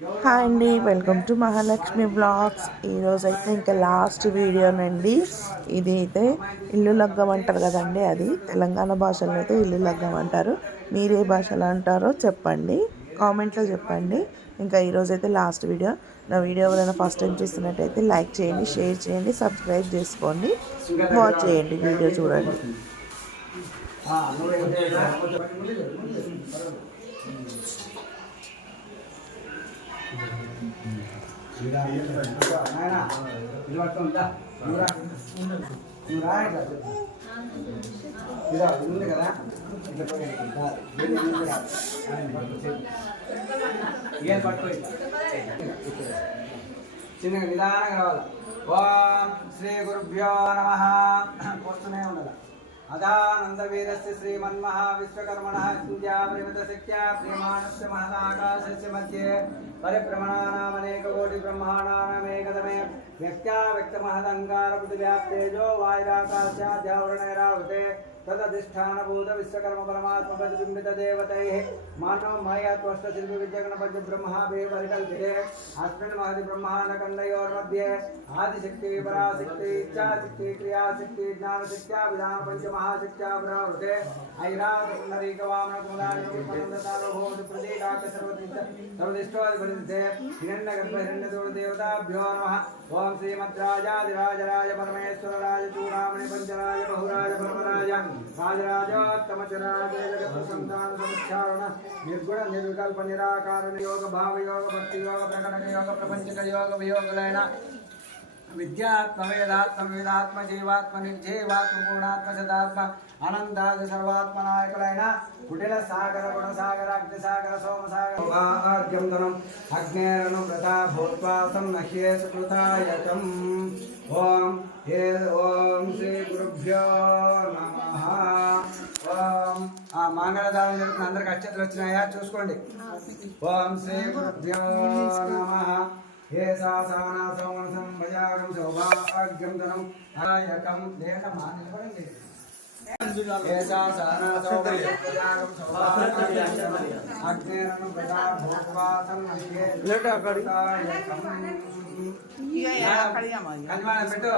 Hi అండి, welcome to Mahalakshmi blogs. ఈరోజు అయితే ఇంకా లాస్ట్ వీడియోనండి. ఇది అయితే ఇల్లు లగ్గం అంటారు కదండి, అది తెలంగాణ భాషలో అయితే ఇల్లు లగ్గం అంటారు. మీరు ఏ భాషలో అంటారో చెప్పండి, కామెంట్లో చెప్పండి. ఇంకా ఈరోజు అయితే లాస్ట్ వీడియో. నా వీడియో ఎవరైనా ఫస్ట్ టైం చూస్తున్నట్టయితే లైక్ చేయండి, షేర్ చేయండి, సబ్స్క్రైబ్ చేసుకోండి, వాచ్ చేయండి, వీడియో చూడండి. ఉంది కదా ఏం పట్టుకో చిన్నగా నిదానంగా రావాలి. ఓం శ్రీ గురుభ్యో నమః. పోస్తూనే ఉండాలి. అదానంద వీరస్య శ్రీమన్మహా విశ్వకర్మణః విద్యా పరిమిత శక్త్యా ప్రేమాణస్య మహదాకాశస్య మధ్యే పరిభ్రమణానామనేక కోటి బ్రహ్మాండానామేకదమే వ్యక్త్యా వ్యక్తమహదంగార పృథివ్యాప్తేజో వాయురాకాశాద్యావరణైరావృతే तदधिष्ठानभूत विश्वकर्म परमात्मा प्रतिबिंबित देवतैः मानव माया त्वष्ट शिल्पि विद्यगण पंच ब्रह्मा भे परिकल्पिते अस्मिन् महति ब्रह्मांड खण्डयोर्मध्ये आदिशक्ति पराशक्ति इच्छाशक्ति क्रियाशक्ति ज्ञानशक्त्या विधान पंच महाशक्त्या प्रवृते ऐरावत पुंडरीक वामन कुमारी उपनंदतारो भवति प्रतीकाक सर्वदिष्टोधिपतिते हिरण्यगर्भ हिरण्यदूर देवताभ्यो नमः. ओम श्रीमद्राजाधिराजराज परमेश्वरराज चूडामणि पंचराज बहुराज परमराज राजराजोत्तमचराज जगत्संतान समुच्चारण निर्गुण निर्विकल्प निराकार योग भाव योग भक्ति योग प्रकटक योग प्रपंचक योग वियोग लयन विद्यात्म वेदात्म वेदात्म जीवात्म निर्जीवात्म पूर्णात्म सदात्म अनंतादि सर्वात्म नायक लयन कुटिल सागर गुण सागर अग्नि सागर सोम सागर आद्यम धनम अग्नेरणं व्रता भूत्वा सम्नह्ये सुकृतायकम्. ओम हे ओम श्री गुरुभ्यो नमः. ओम आ మంగళదానం జరుగుతుంది. అందరికి అక్షతలు వచ్చినాయా చూసుకోండి. ఓం శ్రీ గురుభ్యో నమః. हे सासाना सोमसं भजागं सौभाग्यं धनं आयकं देहमा निलबडंगे. हे सासाना सोमसं भजागं सौभाग्यं धनं अग्नेरनु प्रदा भोगवासं मह्ये लेटा करी या करिया कलमा बेटो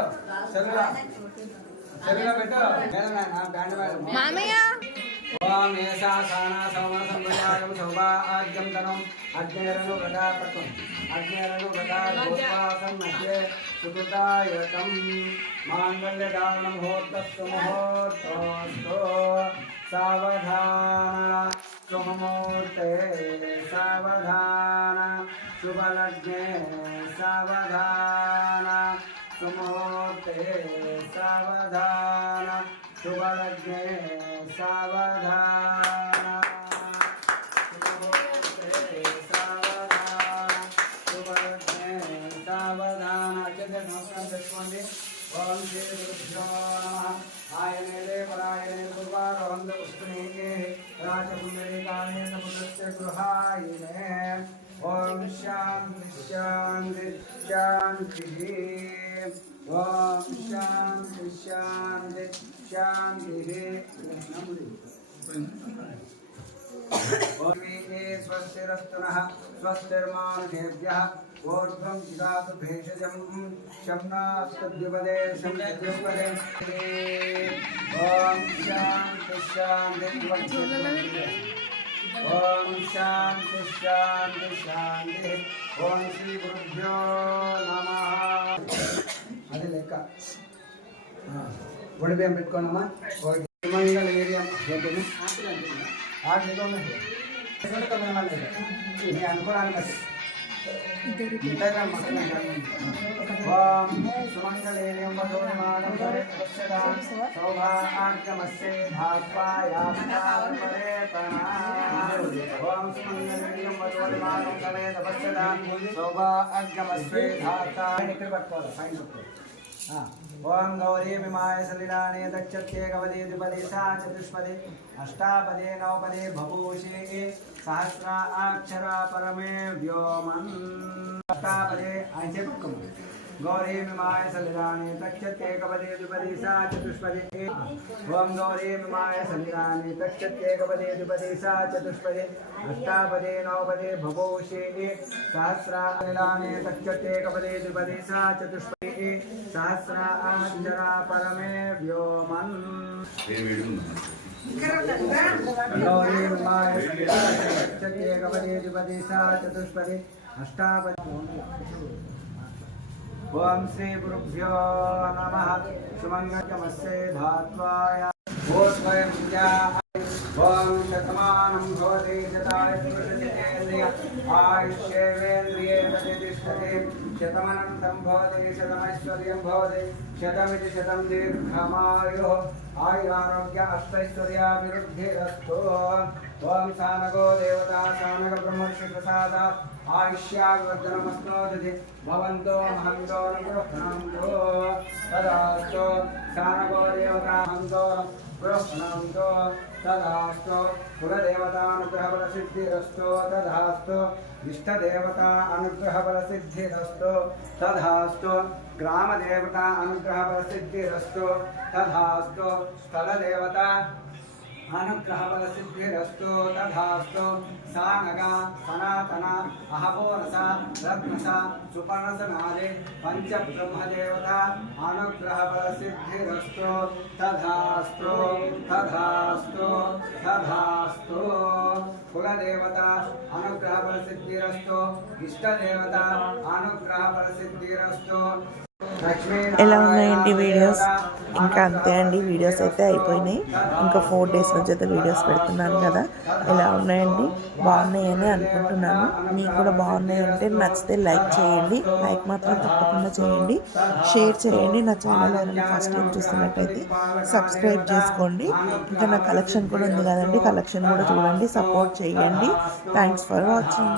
चलला बेटो मेरा ना बैंड मामయ్య. ओम ऐसा साना सोमसं भजागं सौभाग्यं धनं अग्नेरनु प्रदा पटुं अग्नेरनु प्रदा भोगवासं मह्ये सुकृतायकं मांगल्यदानं होतस्तु मुहूर्तोऽस्तु सावधान शुभमुहूर्ते सावधान शुभलग्ने सावधान सुमुहूर्ते सावधान शुभलग्ने सावधान शुभमुहूर्ते सावधान शुभलग्ने सावधान. नमस्कार చేసుకోండి. ఓం శ్రీ గురుభ్యో నమః. ఆయనే పరాయణే గురువారోహంద పుష్పణే రాజపుండరీకాణే సముద్రస్య గృహాయనే. ఓం శాంతి శాంతి శాంతి. ఓం శాంతి శాంతి శాంతి. स्वस्तिरस्तुनः स्वस्तिर्मानुषेभ्यः ऊर्ध्वं ददातु भेषजं शम्नास्तद्युपदे शम्यद्युपदे. ॐ शान्ति शान्ति. ॐ शान्ति शान्ति शान्ति. ॐ श्री गुरुभ्यो नमः. अदे लेक्क वडबियं पेट्कोंडम्मा. मंगल वीर्यं ఏంటిది ఆటలో ఉంది నేను అనుకోవడానికి సుమంగళేయం వదోమానం సౌభాగ్యమస్యే భాస్వాయాపరేతనా. ఓం సుమంగళేయం వదోమానం సమే తపస్యదాం సౌభాగ్యమస్యే ధాతా. ఇక్కడ పట్టుకోవాలి సైన్ పట్టుకోవాలి. ओम गौरी विमाय सलिलाने दक्षत्ये गवदे द्विपदे सा चतुष्पदे अष्टापदे नवपदे भभूषे सहस्राक्षरा परमे व्योमन्. अष्टापदे आयचे पक्कम गौरी मिमाय सलिलानि तक्षत्येकपदे द्विपदी सा चतुष्पदे ओम गौरी मिमाय सलिलानि तक्षत्येकपदे द्विपदी सा चतुष्पदे अष्टापदे नवपदे भवोषे सहस्रालिलानि तक्षत्येकपदे द्विपदी सा चतुष्पदे सहस्रांजरा परमे व्योमन् गौरी मिमाय सलिलानि तक्षत्येकपदे द्विपदी सा चतुष्पदे अष्टापदे ओम श्री गुरुभ्यो नमः सुमंगलमस्ये धात्वाय स्वयं ओम शतमानं भवति शताय पुरुषेन्द्रिय आयुष्येवेन्द्रिये प्रतिष्ठते शतमनन्तं भवति शतमैश्वर्यं भवति शतमिति शतं दीर्घमायुः आयुरारोग्य अष्टैश्वर्याभिवृद्धिरस्तु ओम सानगो देवता सानग ब्रह्मर्षि प्रसादात् आयुष्यावर्धनमस्नोदधि भवन्तो महन्तो गृह्णान्तो तदास्तु सानगो देवता महन्तो गृह्णान्तो तदास्तु कुलदेवतानुग्रहबलसिद्धिरस्तु तदास्तु इष्टदेवता अनुग्रहबलसिद्धिरस्तु तदास्तु ग्रामदेवता अनुग्रहबलसिद्धिरस्तु तदास्तु स्थलदेवता अनुग्रहबलसिद्धिरस्तु तथास्तु सानगा सनातना अहपोरसा रत्नसा सुपर्णसनादि पंचब्रह्मदेवता अनुग्रहबलसिद्धिरस्तु तथास्तु तथास्तु तथास्तु कुलदेवता अनुग्रहबलसिद्धिरस्तु इष्टदेवता अनुग्रहबलसिद्धिरस्तु ఎలా ఉన్నాయండి వీడియోస్? ఇంకా అంతే అండి, వీడియోస్ అయితే అయిపోయినాయి. ఇంకా 4 డేస్ నుంచి అయితే వీడియోస్ పెడుతున్నాను కదా. ఎలా ఉన్నాయండి? బాగున్నాయని అనుకుంటున్నాను. మీకు కూడా బాగున్నాయంటే నచ్చితే లైక్ చేయండి, లైక్ మాత్రం తప్పకుండా చేయండి, షేర్ చేయండి. నా ఛానల్ ఎవరైనా ఫస్ట్ టైం చూస్తున్నట్టయితే సబ్స్క్రైబ్ చేసుకోండి. ఇంకా నా కలెక్షన్ కూడా ఉంది కదండి, కలెక్షన్ కూడా చూడండి, సపోర్ట్ చేయండి. Thanks for watching.